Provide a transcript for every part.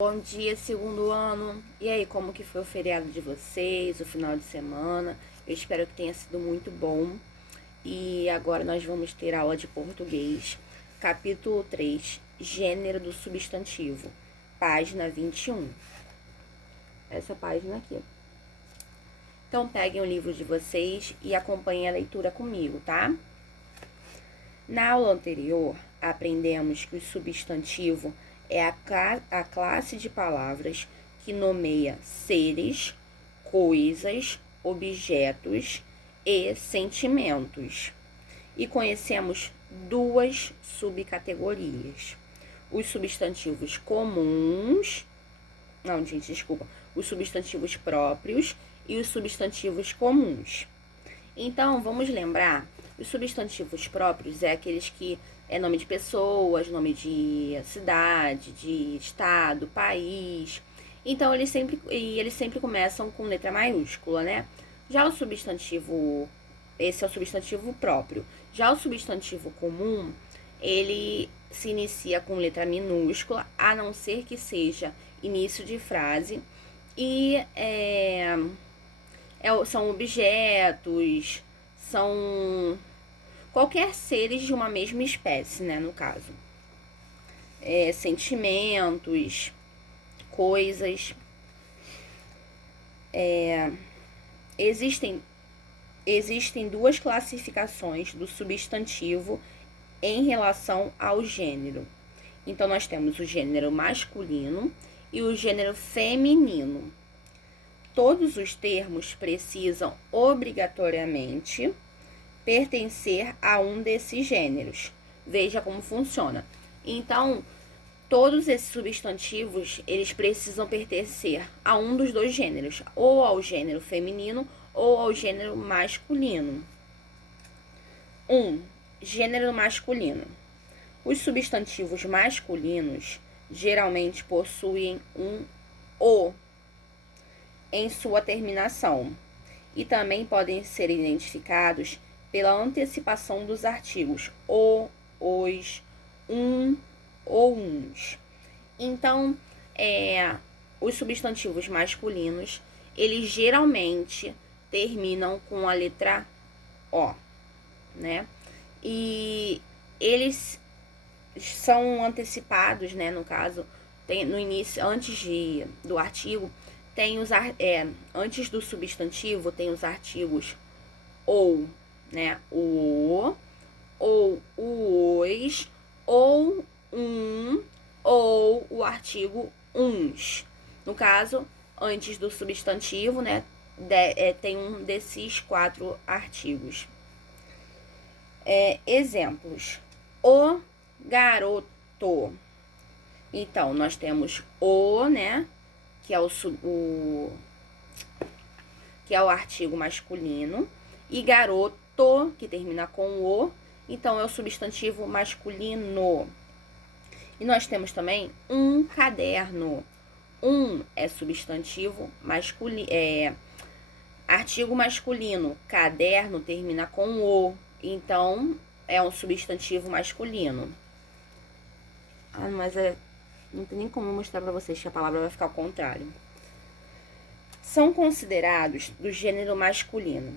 Bom dia, segundo ano. E aí, como que foi o feriado de vocês, o final de semana? Eu espero que tenha sido muito bom. E agora nós vamos ter aula de português, capítulo 3, gênero do substantivo, página 21. Essa página aqui. Então, peguem o livro de vocês e acompanhem a leitura comigo, tá? Na aula anterior, aprendemos que o substantivo é a classe de palavras que nomeia seres, coisas, objetos e sentimentos. E conhecemos duas subcategorias: os substantivos comuns, os substantivos próprios e os substantivos comuns. Então, vamos lembrar, os substantivos próprios é aqueles que é nome de pessoas, nome de cidade, de estado, país. Então, eles sempre começam com letra maiúscula, né? Já o substantivo, esse é o substantivo próprio. Já o substantivo comum, ele se inicia com letra minúscula, a não ser que seja início de frase. E são objetos, são qualquer seres de uma mesma espécie, né, no caso. Sentimentos, coisas. Existem duas classificações do substantivo em relação ao gênero. Então, nós temos o gênero masculino e o gênero feminino. Todos os termos precisam obrigatoriamente pertencer a um desses gêneros. Veja como funciona. Então, todos esses substantivos, eles precisam pertencer a um dos dois gêneros, ou ao gênero feminino ou ao gênero masculino. 1. Gênero masculino. Os substantivos masculinos geralmente possuem um o em sua terminação e também podem ser identificados pela antecipação dos artigos o, os, ou uns. Então, os substantivos masculinos, eles geralmente terminam com a letra O, né? E eles são antecipados, né? No caso, no início, antes do artigo, antes do substantivo, tem os artigos ou, né? O, ou os, ou ou o artigo uns. No caso, antes do substantivo, né? Tem um desses 4 artigos. Exemplos: o garoto. Então, nós temos o, né? Que é o artigo masculino, e garoto, que termina com o, então é o substantivo masculino. E nós temos também um caderno. É substantivo masculino, artigo masculino. Caderno termina com o, então é um substantivo masculino. Mas não tem nem como mostrar pra vocês que a palavra vai ficar ao contrário. São considerados do gênero masculino: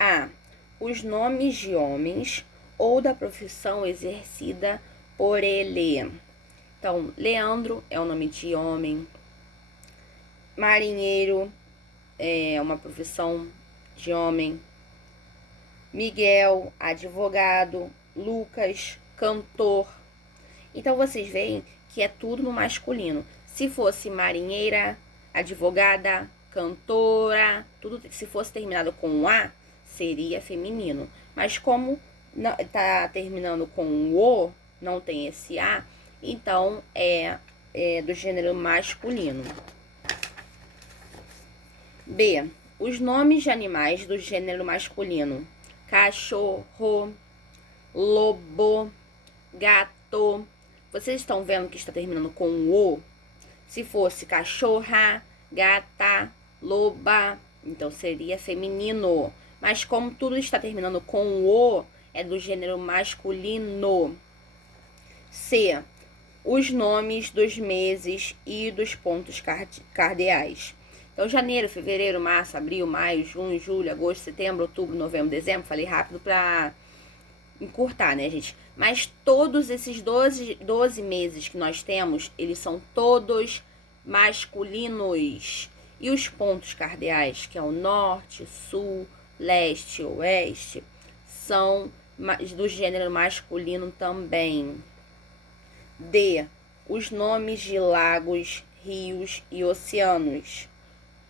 a. Os nomes de homens ou da profissão exercida por ele. Então, Leandro é o nome de homem. Marinheiro é uma profissão de homem. Miguel, advogado. Lucas, cantor. Então, vocês veem que é tudo no masculino. Se fosse marinheira, advogada, cantora, tudo se fosse terminado com A, seria feminino. Mas como tá terminando com o, não tem esse A, então é do gênero masculino. B. Os nomes de animais do gênero masculino: cachorro, lobo, gato. Vocês estão vendo que está terminando com o? Se fosse cachorra, gata, loba, então seria feminino. Mas como tudo está terminando com o, é do gênero masculino. C. os nomes dos meses e dos pontos cardeais. Então, janeiro, fevereiro, março, abril, maio, junho, julho, agosto, setembro, outubro, novembro, dezembro. Falei rápido para encurtar, né, gente? Mas todos esses 12 meses que nós temos, eles são todos masculinos. E os pontos cardeais, que é o norte, sul, leste, oeste, são do gênero masculino também. D. Os nomes de lagos, rios e oceanos.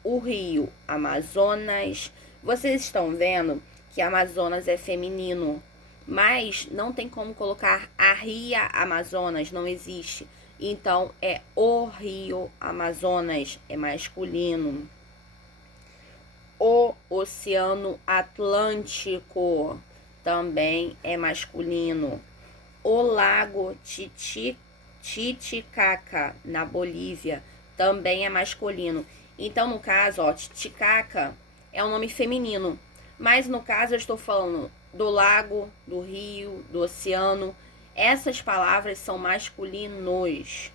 O rio Amazonas. Vocês estão vendo que Amazonas é feminino, mas não tem como colocar a Ria Amazonas, não existe. Então, é o rio Amazonas, é masculino. O Oceano Atlântico também é masculino. O Lago Titicaca, na Bolívia, também é masculino. Então, no caso, ó, Titicaca é um nome feminino. Mas, no caso, eu estou falando do lago, do rio, do oceano. Essas palavras são masculinos.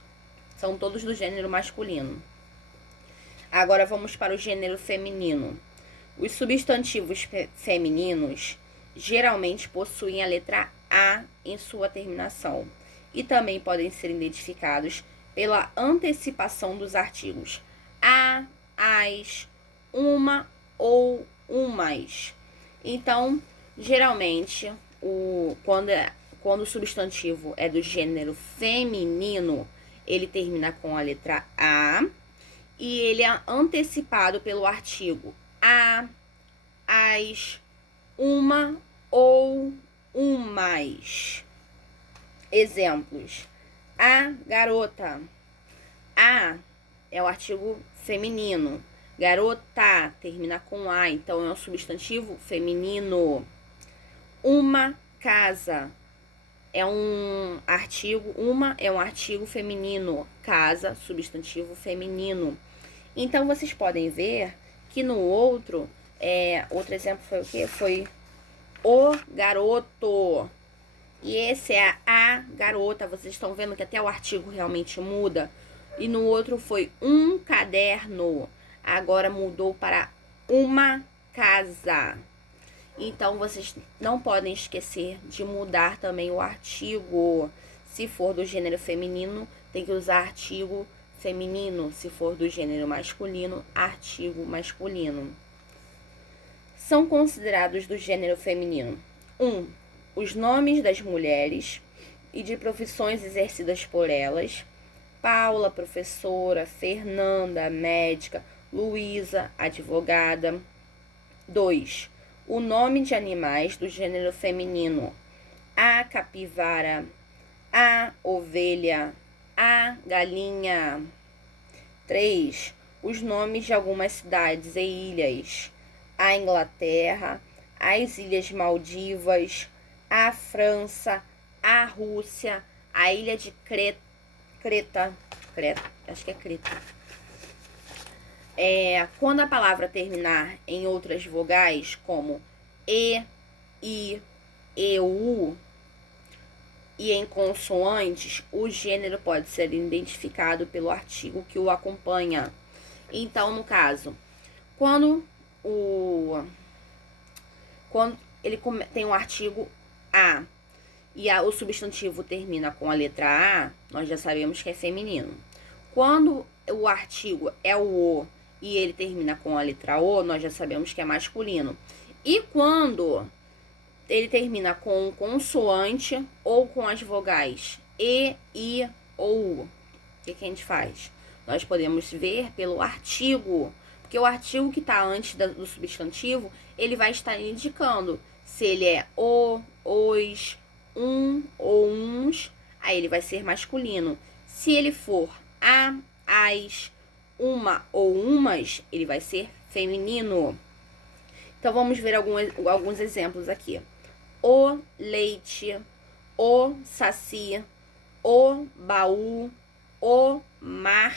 São todos do gênero masculino. Agora, vamos para o gênero feminino. Os substantivos femininos geralmente possuem a letra A em sua terminação e também podem ser identificados pela antecipação dos artigos a, as, uma ou umas. Então, geralmente, quando o substantivo é do gênero feminino, ele termina com a letra A e ele é antecipado pelo artigo a, as, uma ou umas. Exemplos: a garota. A é o artigo feminino. Garota termina com A, então é um substantivo feminino. Uma casa é um artigo, uma é um artigo feminino. Casa, substantivo feminino. Então, vocês podem ver que no outro exemplo foi o quê? Foi o garoto. E esse é a garota. Vocês estão vendo que até o artigo realmente muda. E no outro foi um caderno. Agora mudou para uma casa. Então, vocês não podem esquecer de mudar também o artigo. Se for do gênero feminino, tem que usar artigo feminino. Se for do gênero masculino, artigo masculino. São considerados do gênero feminino: 1. Os nomes das mulheres e de profissões exercidas por elas. Paula, professora. Fernanda, médica. Luísa, advogada. 2. O nome de animais do gênero feminino: a capivara, a ovelha, a galinha. 3. Os nomes de algumas cidades e ilhas: a Inglaterra, as Ilhas Maldivas, a França, a Rússia, a ilha de Creta, acho que é Creta. Quando a palavra terminar em outras vogais, como e, i, eu, e em consoantes, o gênero pode ser identificado pelo artigo que o acompanha. Então, no caso, quando ele tem um artigo a e o substantivo termina com a letra A, nós já sabemos que é feminino. Quando o artigo é o e ele termina com a letra O, nós já sabemos que é masculino. E quando ele termina com consoante ou com as vogais E, I ou U, o que a gente faz? Nós podemos ver pelo artigo, porque o artigo que está antes do substantivo, ele vai estar indicando se ele é o, os, um ou uns, aí ele vai ser masculino. Se ele for a, as, uma ou umas, ele vai ser feminino. Então, vamos ver alguns exemplos aqui. O leite, o saci, o baú, o mar.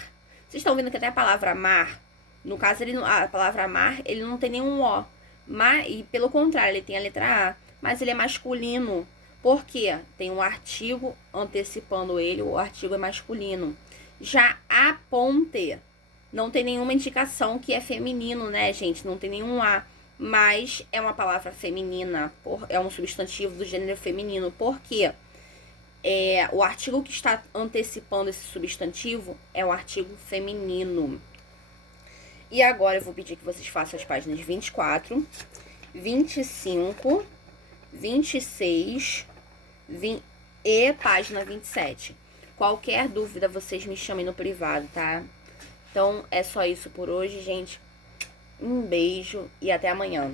Vocês estão vendo que até a palavra mar, no caso, a palavra mar, ele não tem nenhum O. Mar, e pelo contrário, ele tem a letra A, mas ele é masculino. Porque tem um artigo antecipando ele, o artigo é masculino. Já a ponte não tem nenhuma indicação que é feminino, né, gente? Não tem nenhum A. Mas é uma palavra feminina, é um substantivo do gênero feminino. Por quê? O artigo que está antecipando esse substantivo é o artigo feminino. E agora eu vou pedir que vocês façam as páginas 24, 25, 26 e página 27. Qualquer dúvida, vocês me chamem no privado, tá? Então, é só isso por hoje, gente. Um beijo e até amanhã.